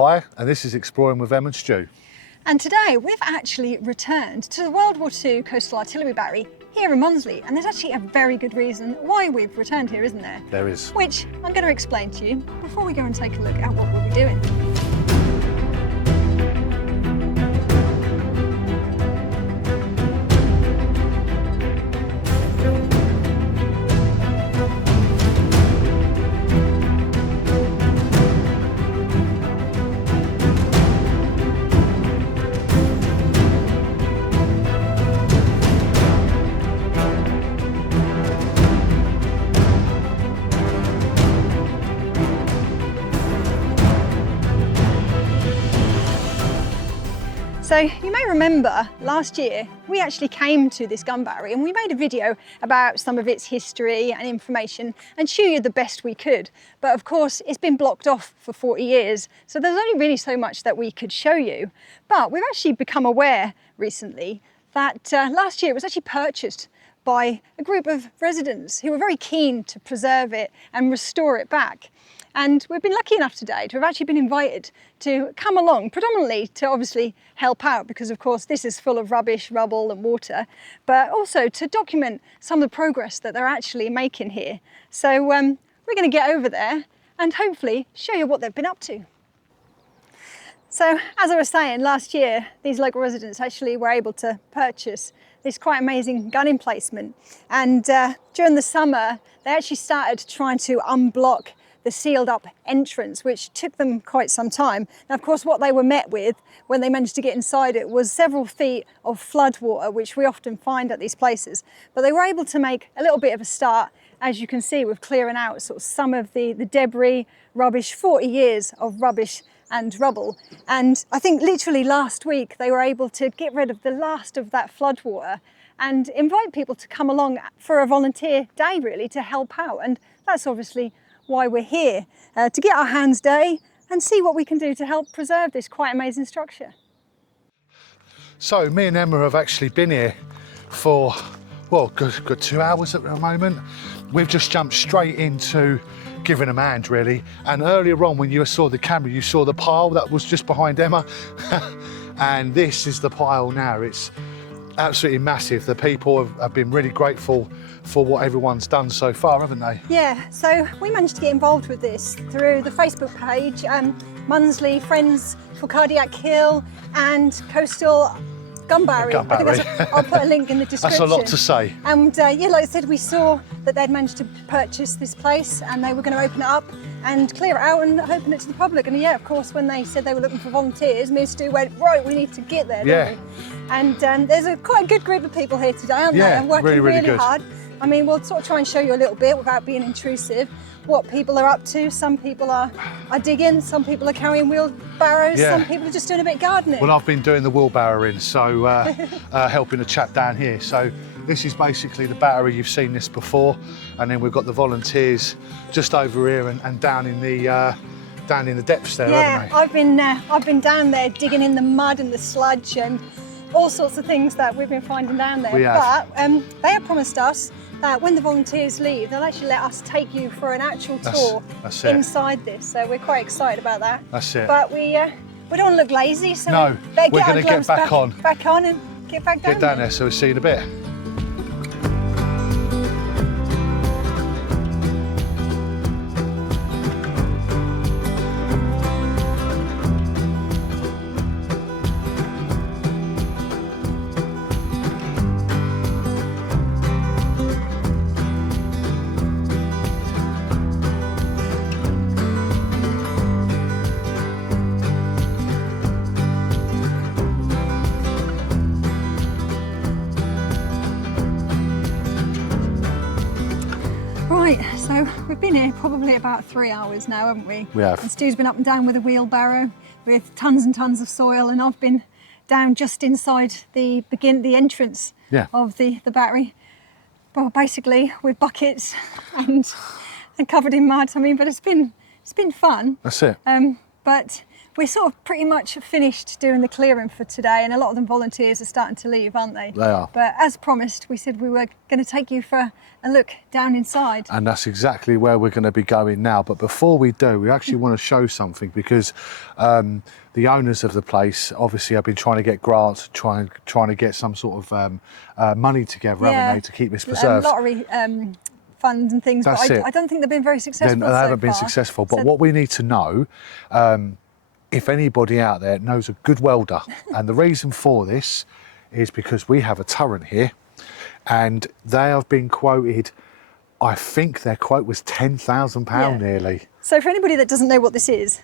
Hi, and this is Exploring with Em and Stu. And today we've actually returned to the World War II Coastal Artillery Battery here in Mundesley, and there's actually a very good reason why we've returned here, isn't there? There is. Which I'm going to explain to you before we go and take a look at what we'll be doing. So you may remember last year we actually came to this gun battery and we made a video about some of its history and information and show you the best we could. But of course it's been blocked off for 40 years, so there's only really so much that we could show you. But we've actually become aware recently that last year it was actually purchased by a group of residents who were very keen to preserve it and restore it back. And we've been lucky enough today to have actually been invited to come along, predominantly to obviously help out, because of course this is full of rubbish, rubble and water, but also to document some of the progress that they're actually making here. So we're going to get over there and hopefully show you what they've been up to. So as I was saying, last year these local residents actually were able to purchase this quite amazing gun emplacement, and during the summer they actually started trying to unblock the sealed up entrance, which took them quite some time. Now of course what they were met with when they managed to get inside it was several feet of flood water, which we often find at these places, but they were able to make a little bit of a start, as you can see, with clearing out sort of some of the debris, rubbish, 40 years of rubbish and rubble. And I think literally last week they were able to get rid of the last of that flood water and invite people to come along for a volunteer day really to help out. And that's obviously why we're here, to get our hands dirty and see what we can do to help preserve this quite amazing structure. So me and Emma have actually been here for, well, good 2 hours at the moment. We've just jumped straight into giving them a hand really. And earlier on when you saw the camera, you saw the pile that was just behind Emma. And this is the pile now. It's absolutely massive. The people have been really grateful for what everyone's done so far, haven't they? Yeah, so we managed to get involved with this through the Facebook page, Mundesley Friends for Cardiac Kill and Coastal Gun Battery. I'll put a link in the description. That's a lot to say. And yeah, like I said, we saw that they'd managed to purchase this place and they were going to open it up and clear it out and open it to the public. And yeah, of course, when they said they were looking for volunteers, me and Stu went, right, we need to get there, don't we? And there's quite a good group of people here today, aren't they? And working really hard. I mean, we'll sort of try and show you a little bit without being intrusive what people are up to. Some people are digging, some people are carrying wheelbarrows, some people are just doing a bit of gardening. Well, I've been doing the wheelbarrowing, so helping a chap down here. So this is basically the battery. You've seen this before, and then we've got the volunteers just over here and down in the depths there, haven't they? I've been down there digging in the mud and the sludge and all sorts of things that we've been finding down there. But they have promised us that when the volunteers leave, they'll actually let us take you for an actual tour inside this. So we're quite excited about that. That's it. But we don't want to look lazy, so we're going to get back on and get back down. Get down there. So we'll see you in a bit. Right, so we've been here probably about 3 hours now, haven't we? We have. And Stu's been up and down with a wheelbarrow with tons and tons of soil, and I've been down just inside the entrance of the battery. Well, basically with buckets and covered in mud. I mean, but it's been fun. That's it. But we're sort of pretty much finished doing the clearing for today, and a lot of them volunteers are starting to leave, aren't they? They are. But as promised, we said we were going to take you for a look down inside. And that's exactly where we're going to be going now. But before we do, we actually want to show something, because the owners of the place obviously have been trying to get grants, trying to get some sort of money together, haven't they, to keep this preserved. Lottery funds and things, That's but it. I don't think they've been very successful. They haven't been successful. But what we need to know, if anybody out there knows a good welder, and the reason for this is because we have a turret here, and they have been quoted, I think their quote was £10,000 nearly. So for anybody that doesn't know what this is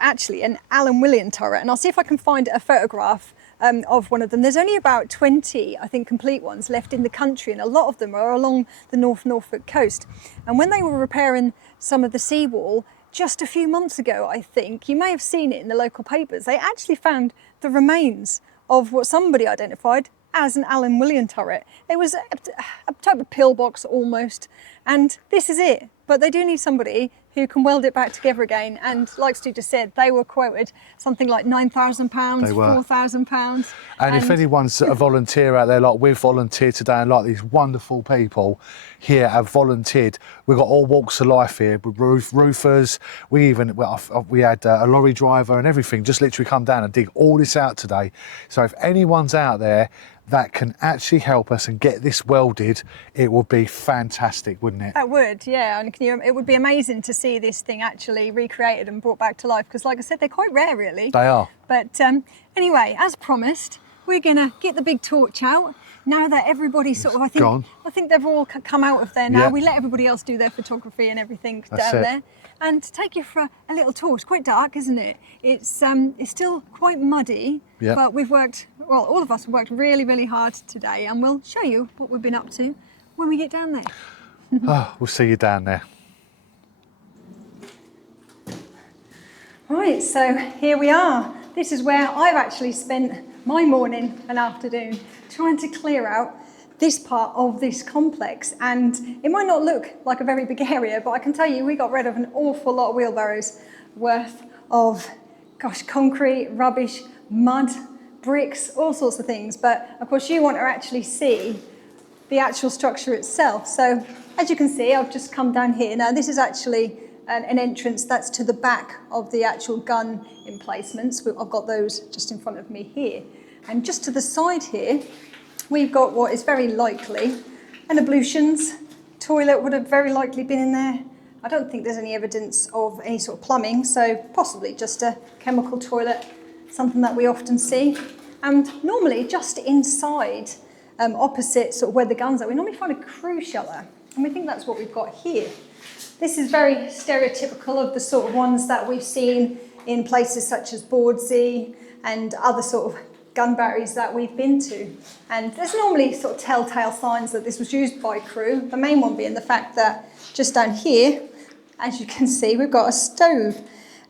actually an Allen William turret, and I'll see if I can find a photograph of one of them. There's only about 20, I think, complete ones left in the country, and a lot of them are along the Norfolk coast. And when they were repairing some of the seawall just a few months ago, I think, you may have seen it in the local papers, they actually found the remains of what somebody identified as an Allen William turret. It was a type of pillbox almost, and this is it. But they do need somebody who can weld it back together again, and like Stu just said, they were quoted something like £9,000, £4,000. And if anyone's a volunteer out there, like we've volunteered today, and like these wonderful people here have volunteered, we've got all walks of life here, with roofers, we had a lorry driver and everything, just literally come down and dig all this out today. So if anyone's out there that can actually help us and get this welded, it would be fantastic, wouldn't it? It would, yeah. And it would be amazing to see this thing actually recreated and brought back to life, because like I said, they're quite rare really. They are. But anyway, as promised, we're gonna get the big torch out now that everybody's sort of, I think they've all come out of there now. We let everybody else do their photography and everything down there, and take you for a little tour. It's quite dark, isn't it? It's still quite muddy, but we've worked, well, all of us have worked really, really hard today, and we'll show you what we've been up to when we get down there. We'll see you down there. Right, so here we are. This is where I've actually spent my morning and afternoon trying to clear out this part of this complex, and it might not look like a very big area, but I can tell you we got rid of an awful lot of wheelbarrows worth of, concrete, rubbish, mud, bricks, all sorts of things. But of course you want to actually see the actual structure itself. So as you can see, I've just come down here. Now this is actually an entrance that's to the back of the actual gun emplacements. I've got those just in front of me here. And just to the side here, we've got what is very likely an ablutions. Toilet would have very likely been in there. I don't think there's any evidence of any sort of plumbing, so possibly just a chemical toilet, something that we often see. And normally just inside, opposite sort of where the guns are, we normally find a crew shelter, and we think that's what we've got here. This is very stereotypical of the sort of ones that we've seen in places such as Bulldozers and other sort of gun batteries that we've been to. And there's normally sort of telltale signs that this was used by crew, the main one being the fact that just down here, as you can see, we've got a stove,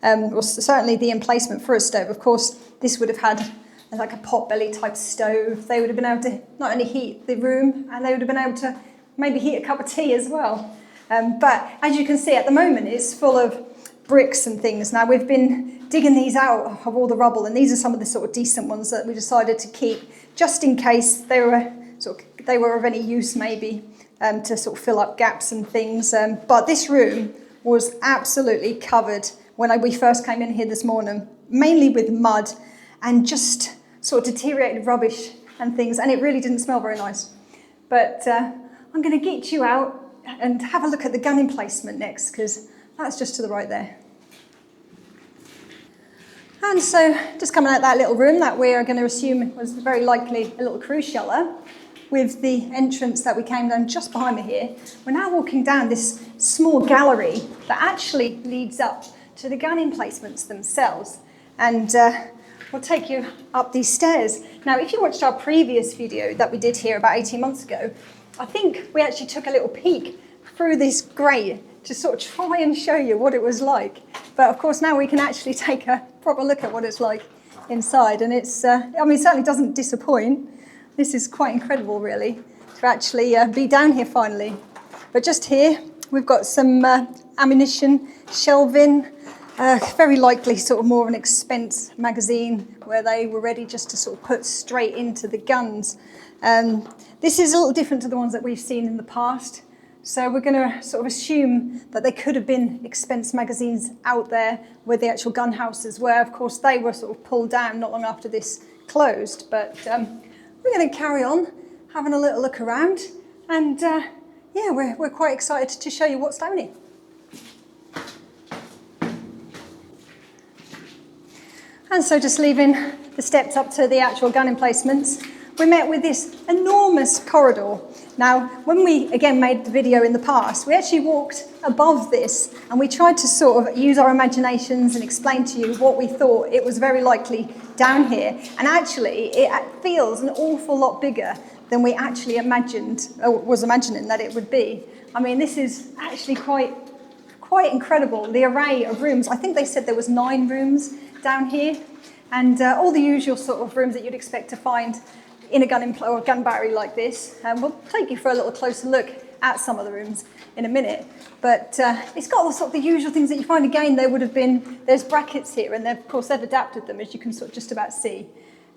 or certainly the emplacement for a stove. Of course, this would have had like a potbelly type stove. They would have been able to not only heat the room, and they would have been able to maybe heat a cup of tea as well. But as you can see at the moment, it's full of bricks and things. Now we've been digging these out of all the rubble, and these are some of the sort of decent ones that we decided to keep just in case they were of any use, maybe to sort of fill up gaps and things. But this room was absolutely covered when we first came in here this morning, mainly with mud and just sort of deteriorated rubbish and things, and it really didn't smell very nice. But I'm going to get you out and have a look at the gun emplacement next, because that's just to the right there. And so just coming out that little room that we're going to assume was very likely a little cruise shelter, with the entrance that we came down just behind me here, we're now walking down this small gallery that actually leads up to the gun emplacements themselves. And we'll take you up these stairs. Now, if you watched our previous video that we did here about 18 months ago, I think we actually took a little peek through this grate to sort of try and show you what it was like. But of course now we can actually take a proper look at what it's like inside, and it's, I mean, it certainly doesn't disappoint. This is quite incredible really, to actually be down here finally. But just here, we've got some ammunition, shelving, Very likely sort of more of an expense magazine where they were ready just to sort of put straight into the guns. This is a little different to the ones that we've seen in the past. So we're going to sort of assume that there could have been expense magazines out there where the actual gun houses were. Of course, they were sort of pulled down not long after this closed. But we're going to carry on having a little look around. And yeah, we're quite excited to show you what's down here. And so just leaving the steps up to the actual gun emplacements, we met with this enormous corridor. Now, when we again made the video in the past, we actually walked above this and we tried to sort of use our imaginations and explain to you what we thought it was very likely down here. And actually, it feels an awful lot bigger than we actually imagined, or was imagining that it would be. I mean, this is actually quite incredible, the array of rooms. I think they said there was 9 rooms down here, and all the usual sort of rooms that you'd expect to find in a gun battery like this. We'll take you for a little closer look at some of the rooms in a minute, but it's got all sort of the usual things that you find. Again, there would have been, there's brackets here, and of course they've adapted them, as you can sort of just about see,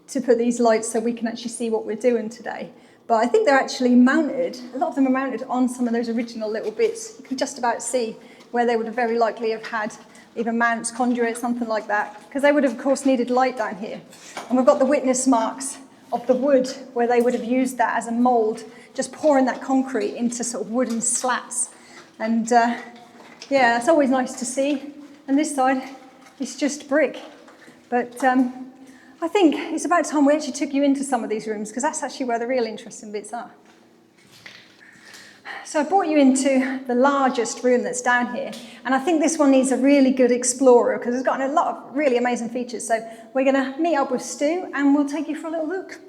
to put these lights so we can actually see what we're doing today. But I think they're actually mounted, a lot of them are mounted on some of those original little bits. You can just about see where they would have very likely have had even mounts, conduits, something like that, because they would have, of course, needed light down here. And we've got the witness marks of the wood where they would have used that as a mould, just pouring that concrete into sort of wooden slats. And yeah, it's always nice to see. And this side, it's just brick. But I think it's about time we actually took you into some of these rooms, because that's actually where the real interesting bits are. So I brought you into the largest room that's down here, and I think this one needs a really good explorer because it's got a lot of really amazing features. So we're going to meet up with Stu and we'll take you for a little look.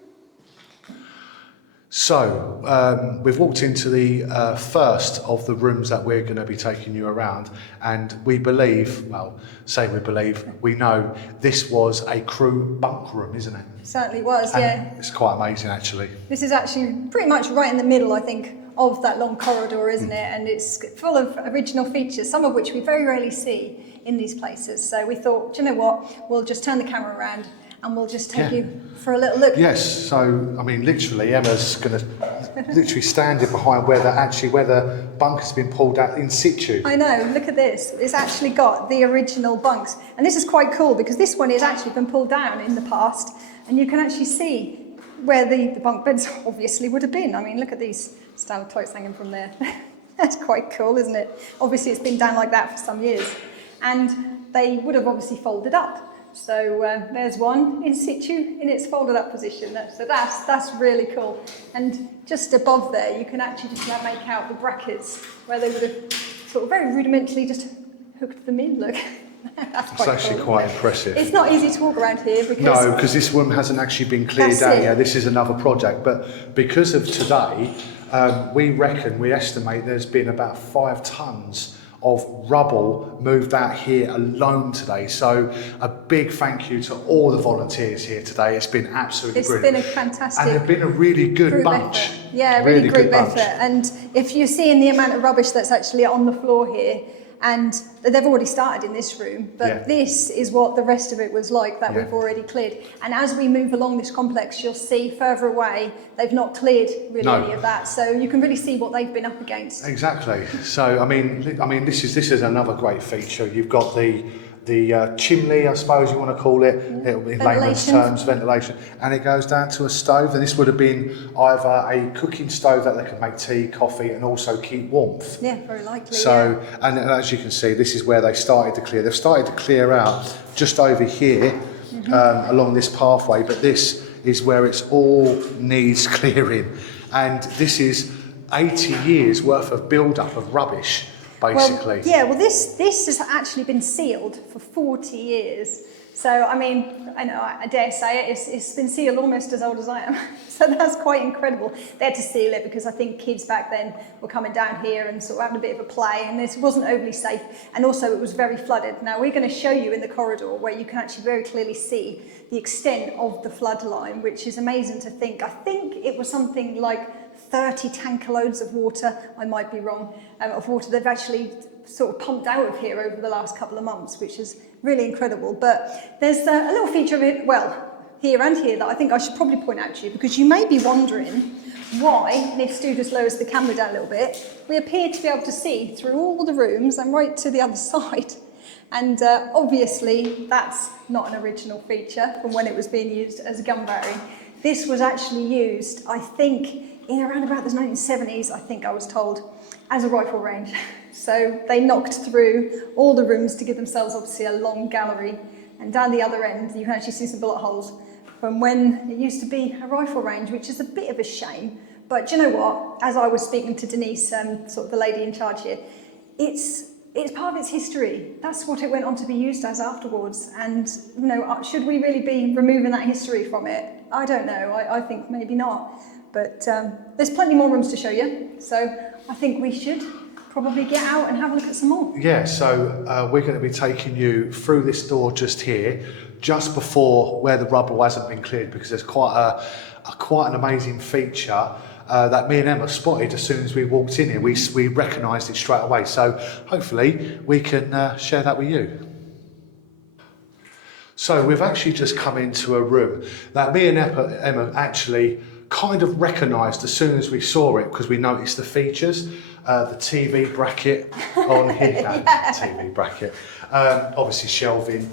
So we've walked into the first of the rooms that we're going to be taking you around, and we believe, well, say we believe, we know this was a crew bunk room, isn't it? It certainly was, and yeah. It's quite amazing, actually. This is actually pretty much right in the middle, I think, of that long corridor, isn't it? And it's full of original features, some of which we very rarely see in these places. So we thought, do you know what, we'll just turn the camera around and we'll just take you for a little look. Yes, so I mean, literally, Emma's going to literally standing behind where the bunk has been pulled out in situ. I know, look at this. It's actually got the original bunks. And this is quite cool because this one has actually been pulled down in the past, and you can actually see where the bunk beds obviously would have been. I mean, look at these stalactites hanging from there. That's quite cool, isn't it? Obviously, it's been down like that for some years. And they would have obviously folded up. So there's one in situ in its folded up position. So that's really cool. And just above there, you can actually just make out the brackets where they would have sort of very rudimentarily just hooked them in. Look. That's quite actually cool, quite impressive. It's not easy to walk around here because... No, because this room hasn't actually been cleared out yet. This is another project. But because of today, we estimate there's been about 5 tonnes of rubble moved out here alone today. So a big thank you to all the volunteers here today. It's been absolutely brilliant. It's been a fantastic... And they've been a really good bunch. Effort. Yeah, really group effort. And if you're seeing the amount of rubbish that's actually on the floor here, and they've already started in this room, but this is what the rest of it was like that we've already cleared. And as we move along this complex, you'll see further away, they've not cleared really any of that. So you can really see what they've been up against. Exactly. So, I mean, this is another great feature. You've got the chimney, I suppose you want to call it, in layman's terms, ventilation, and it goes down to a stove, and this would have been either a cooking stove that they could make tea, coffee, and also keep warmth. Yeah, very likely. So, and as you can see, this is where they started to clear. They've started to clear out just over here, along this pathway, but this is where it's all needs clearing, and this is 80 years worth of build-up of rubbish. Basically. Well, this has actually been sealed for 40 years. So, I mean, I dare say it's been sealed almost as old as I am. So that's quite incredible. They had to seal it because I think kids back then were coming down here and sort of having a bit of a play, and this wasn't overly safe. And also it was very flooded. Now we're going to show you in the corridor where you can actually very clearly see the extent of the flood line, which is amazing to think. I think it was something like 30 tanker loads of water, I might be wrong, of water they've actually sort of pumped out of here over the last couple of months, which is really incredible. But there's a little feature of it, well, here and here, that I think I should probably point out to you, because you may be wondering why, and if Stu just lowers the camera down a little bit, we appear to be able to see through all the rooms and right to the other side. And obviously that's not an original feature from when it was being used as a gun battery. This was actually used, I think, in around about the 1970s, I think I was told, as a rifle range. So they knocked through all the rooms to give themselves obviously a long gallery, and down the other end you can actually see some bullet holes from when it used to be a rifle range, which is a bit of a shame. But do you know what? As I was speaking to Denise, sort of the lady in charge here, it's part of its history. That's what it went on to be used as afterwards. And you know, should we really be removing that history from it? I don't know. I think maybe not. But there's plenty more rooms to show you. So I think we should probably get out and have a look at some more. Yeah, so we're going to be taking you through this door just here, just before where the rubble hasn't been cleared, because there's quite an amazing feature that me and Emma spotted as soon as we walked in here. We recognised it straight away, so hopefully we can share that with you. So we've actually just come into a room that me and Emma actually kind of recognised as soon as we saw it, because we noticed the features. The TV bracket on here, yeah. TV bracket, obviously shelving,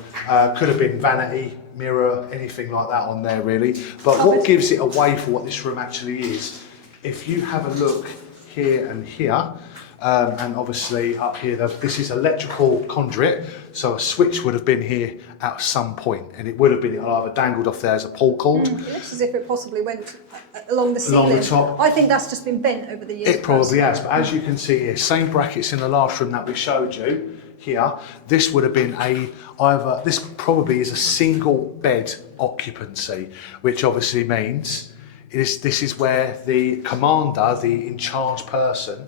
could have been vanity, mirror, anything like that on there really. But what gives it away for what this room actually is, if you have a look here and here, and obviously up here, this is electrical conduit, so a switch would have been here at some point, and it would have been either dangled off there as a pull cord. It looks as if it possibly went along the ceiling. Along the top. I think that's just been bent over the years. It probably has, but as you can see here, same brackets in the last room that we showed you here. This would have been this probably is a single bed occupancy, which obviously means this is where the commander, the in charge person,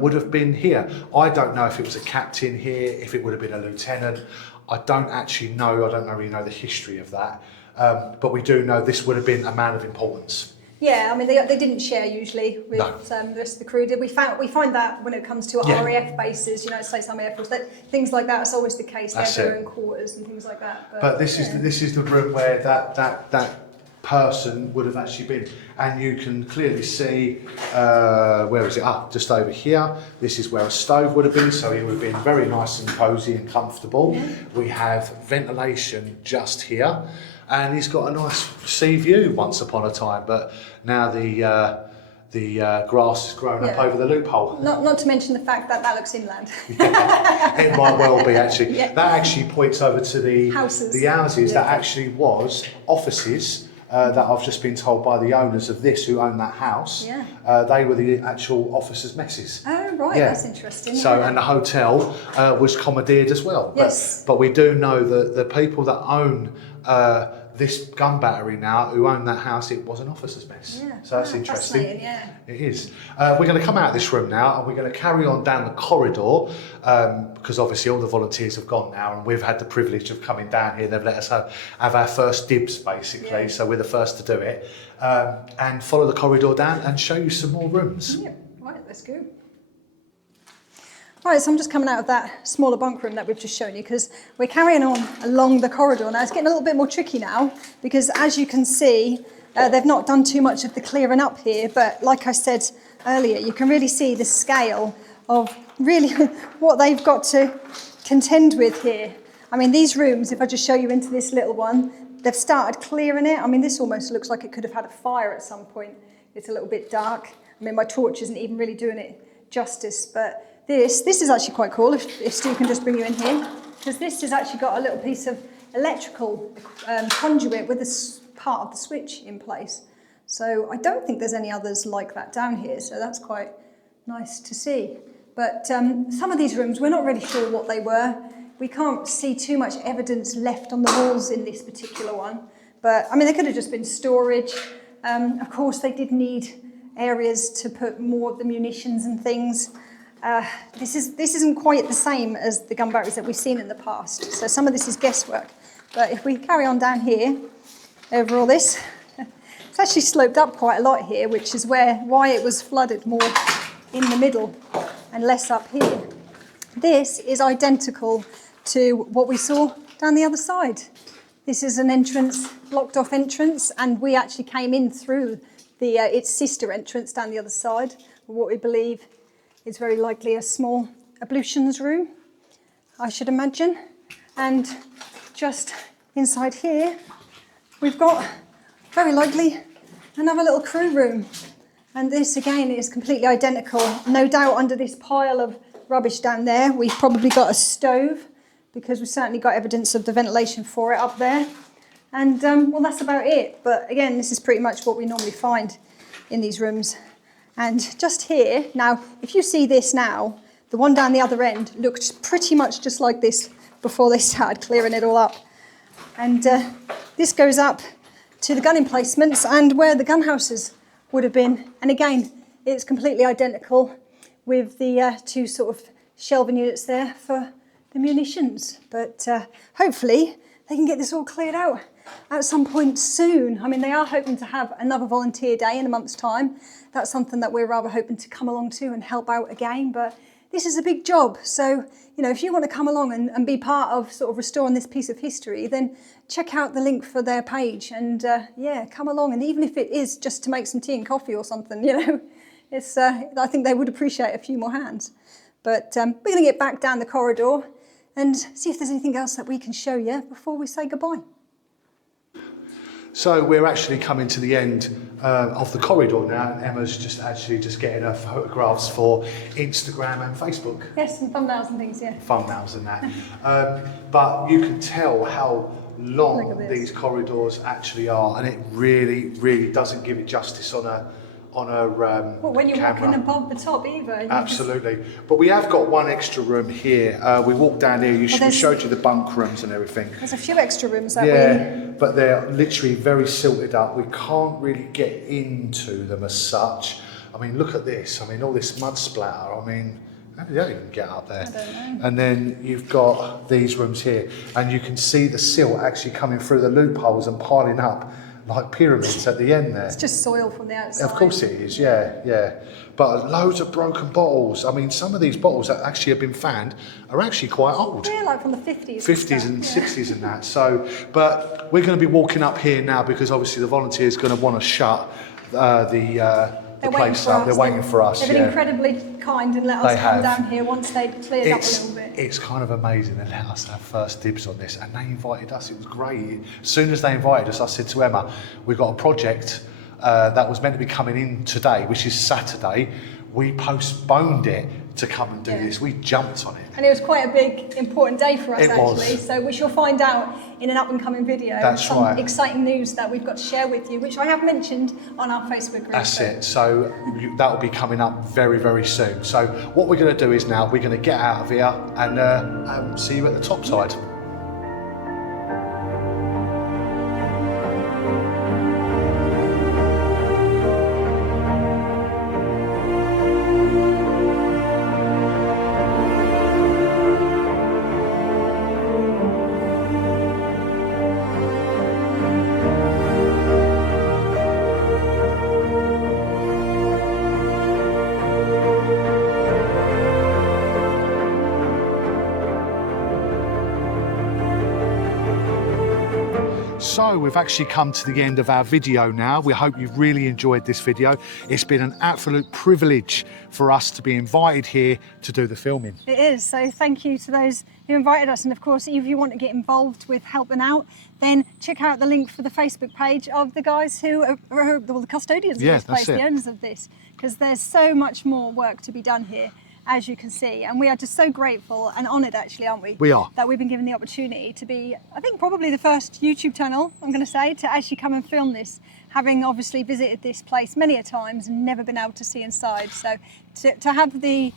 would have been here. I don't know if it was a captain here, if it would have been a lieutenant. I don't actually know. I don't really know the history of that. But we do know this would have been a man of importance. Yeah, I mean, they didn't share usually with the rest of the crew. We find that when it comes to RAF bases, United States Army Air Force, things like that is always the case. They have their own quarters and things like that. But this is the room where that person would have actually been, and you can clearly see where is it? Just over here. This is where a stove would have been, so it would have been very nice and cosy and comfortable. Yeah. We have ventilation just here, and he's got a nice sea view once upon a time, but now the grass has grown up over the loophole. Not to mention the fact that looks inland. Yeah, it might well be actually. Yeah. That actually points over to the houses. That actually was offices. That I've just been told by the owners of this, who own that house, they were the actual officers' messes. Oh right, that's interesting. So, and the hotel was commandeered as well. Yes. But we do know that the people that own this gun battery now, who own that house, it was an officer's mess. Yeah. So that's interesting. Fascinating, yeah. It is. We're going to come out of this room now, and we're going to carry on down the corridor, because obviously all the volunteers have gone now, and we've had the privilege of coming down here. They've let us have our first dibs, basically, so we're the first to do it, and follow the corridor down and show you some more rooms. Yeah, right, let's go. Right, so I'm just coming out of that smaller bunk room that we've just shown you, because we're carrying on along the corridor. Now it's getting a little bit more tricky now, because as you can see, they've not done too much of the clearing up here, but like I said earlier, you can really see the scale of really what they've got to contend with here. I mean, these rooms, if I just show you into this little one, they've started clearing it. I mean, this almost looks like it could have had a fire at some point. It's a little bit dark. I mean, my torch isn't even really doing it justice, but this is actually quite cool, if Stu can just bring you in here, because this has actually got a little piece of electrical conduit with this part of the switch in place. So I don't think there's any others like that down here, so that's quite nice to see. But some of these rooms, we're not really sure what they were. We can't see too much evidence left on the walls in this particular one. But I mean, they could have just been storage. Of course, they did need areas to put more of the munitions and things. This isn't quite the same as the gun batteries that we've seen in the past. So some of this is guesswork. But if we carry on down here, over all this, it's actually sloped up quite a lot here, which is why it was flooded more in the middle and less up here. This is identical to what we saw down the other side. This is an entrance, blocked off entrance, and we actually came in through its sister entrance down the other side, what we believe is very likely a small ablutions room, I should imagine. And just inside here, we've got very likely another little crew room. And this again is completely identical. No doubt under this pile of rubbish down there, we've probably got a stove, because we've certainly got evidence of the ventilation for it up there. And well, that's about it. But again, this is pretty much what we normally find in these rooms. And just here, now, if you see this now, the one down the other end looked pretty much just like this before they started clearing it all up. And this goes up to the gun emplacements and where the gun houses would have been. And again, it's completely identical with the two sort of shelving units there for the munitions. But hopefully they can get this all cleared out at some point soon. I mean, they are hoping to have another volunteer day in a month's time. That's something that we're rather hoping to come along to and help out again. But this is a big job. So, you know, if you want to come along and be part of sort of restoring this piece of history, then check out the link for their page and yeah, come along. And even if it is just to make some tea and coffee or something, you know, it's, I think they would appreciate a few more hands. But we're going to get back down the corridor and see if there's anything else that we can show you before we say goodbye. So we're actually coming to the end of the corridor now. Emma's just getting her photographs for Instagram and Facebook. Yes, some thumbnails and things, yeah. Thumbnails and that. But you can tell how long these corridors actually are, and it really, really doesn't give it justice on a well, when you're camera. walking above the top either. Absolutely. But we have got one extra room here. We walked down here, we showed you the bunk rooms and everything. There's a few extra rooms that but they're literally very silted up. We can't really get into them as such. I mean, look at this. I mean, all this mud splatter. I mean, how did that even get up there? I don't know. And then you've got these rooms here, and you can see the silt actually coming through the loopholes and piling up like pyramids at the end there. It's just soil from the outside. Of course it is, yeah. But loads of broken bottles. I mean, some of these bottles that actually have been found are actually quite old. Yeah, like from the 50s. 50s and 60s and that. So, but we're going to be walking up here now because obviously the volunteers are going to want to shut the place up. They're waiting for us. They've been incredibly kind and let us come down here once they'd cleared up a little bit. It's kind of amazing. They let us have first dibs on this, and they invited us. It was great. As soon as they invited us, I said to Emma, we've got a project that was meant to be coming in today, which is Saturday. We postponed it to come and do this. We jumped on it. And it was quite a big, important day for us, actually. So we shall find out in an up-and-coming video. That's some right. exciting news that we've got to share with you, which I have mentioned on our Facebook group. That's it. So that will be coming up very, very soon. So what we're going to do is now we're going to get out of here and see you at the top side. So we've actually come to the end of our video now. We hope you've really enjoyed this video. It's been an absolute privilege for us to be invited here to do the filming. It is, so thank you to those who invited us. And of course, if you want to get involved with helping out, then check out the link for the Facebook page of the guys who are the custodians of this place, the owners of this, because there's so much more work to be done here, as you can see, and we are just so grateful and honoured, actually, aren't we? We are. That we've been given the opportunity to be, I think, probably the first YouTube channel, I'm going to say, to actually come and film this, having obviously visited this place many a times and never been able to see inside. So to have the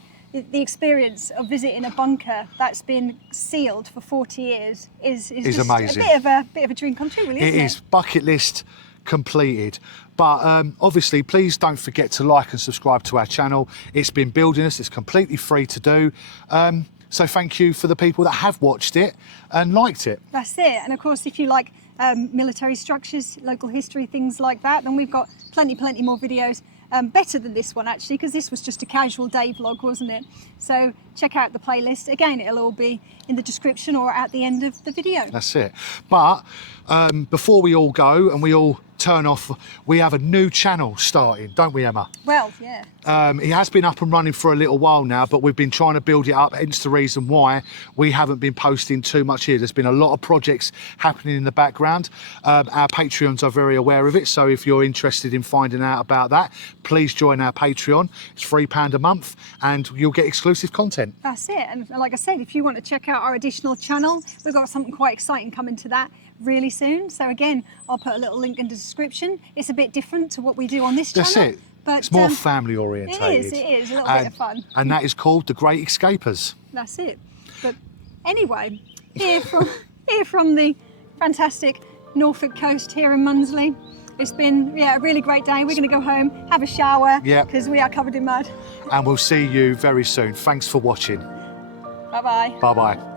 experience of visiting a bunker that's been sealed for 40 years is just amazing. A bit of a dream come true, really, isn't it? It is. Bucket list completed. But obviously, please don't forget to like and subscribe to our channel. It's been building us. It's completely free to do. So thank you for the people that have watched it and liked it. That's it. And of course, if you like military structures, local history, things like that, then we've got plenty more videos better than this one actually, because this was just a casual day vlog, wasn't it? So check out the playlist. Again, it'll all be in the description or at the end of the video. That's it. But before we all go and we all turn off, we have a new channel starting, don't we, Emma? Well, yeah. It has been up and running for a little while now, but we've been trying to build it up, hence the reason why we haven't been posting too much here. There's been a lot of projects happening in the background. Our Patreons are very aware of it, so if you're interested in finding out about that, please join our Patreon. It's £3 a month and you'll get exclusive content. That's it. And like I said, if you want to check out our additional channel, we've got something quite exciting coming to that really soon. So again, I'll put a little link in the description. It's a bit different to what we do on this channel. That's it. But it's more family orientated. It is a little bit of fun. And that is called The Great Escapers. That's it. But anyway, here from the fantastic Norfolk coast here in Mundesley. It's been a really great day. We're going to go home, have a shower, because we are covered in mud. And we'll see you very soon. Thanks for watching. Bye-bye. Bye-bye.